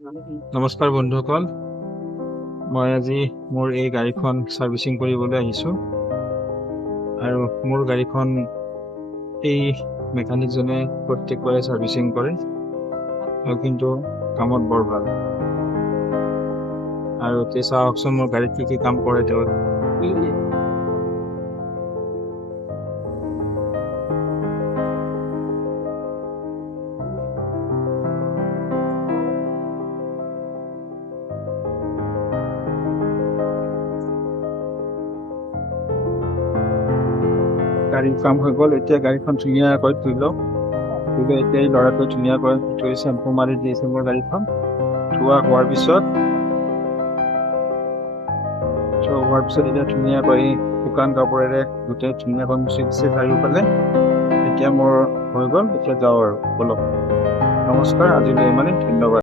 নমস্কাৰ বন্ধুসকল, মই আজি মোৰ এই গাড়ীখন সাৰ্ভিসিং কৰিবলৈ আহিছোঁ আৰু মোৰ গাড়ীখন এই মেকানিকজনে প্ৰত্যেকবাৰে সাৰ্ভিসিং কৰে আৰু কিন্তু কামত বৰ ভাল। আৰু তে চাওকচোন মোৰ গাড়ীত কি কাম কৰে তেওঁ। গাড়ীৰ কাম হৈ গ'ল, এতিয়া গাড়ীখন ধুনীয়াকৈ ধুই লওক। এতিয়া এই ল'ৰাটোৱে ধুনীয়াকৈ ধুই চেম্পু মাৰি দিছে মোৰ গাড়ীখন। ধোৱা হোৱাৰ পিছত এতিয়া ধুনীয়াকৈ শুকান কাপোৰেৰে গোটেই ধুনীয়াকৈ মুচি দিছে চাৰিওফালে। এতিয়া মোৰ হৈ গ'ল, এতিয়া যাওঁ আৰু বলক। নমস্কাৰ, আজিলৈ ইমানেই, ধন্যবাদ।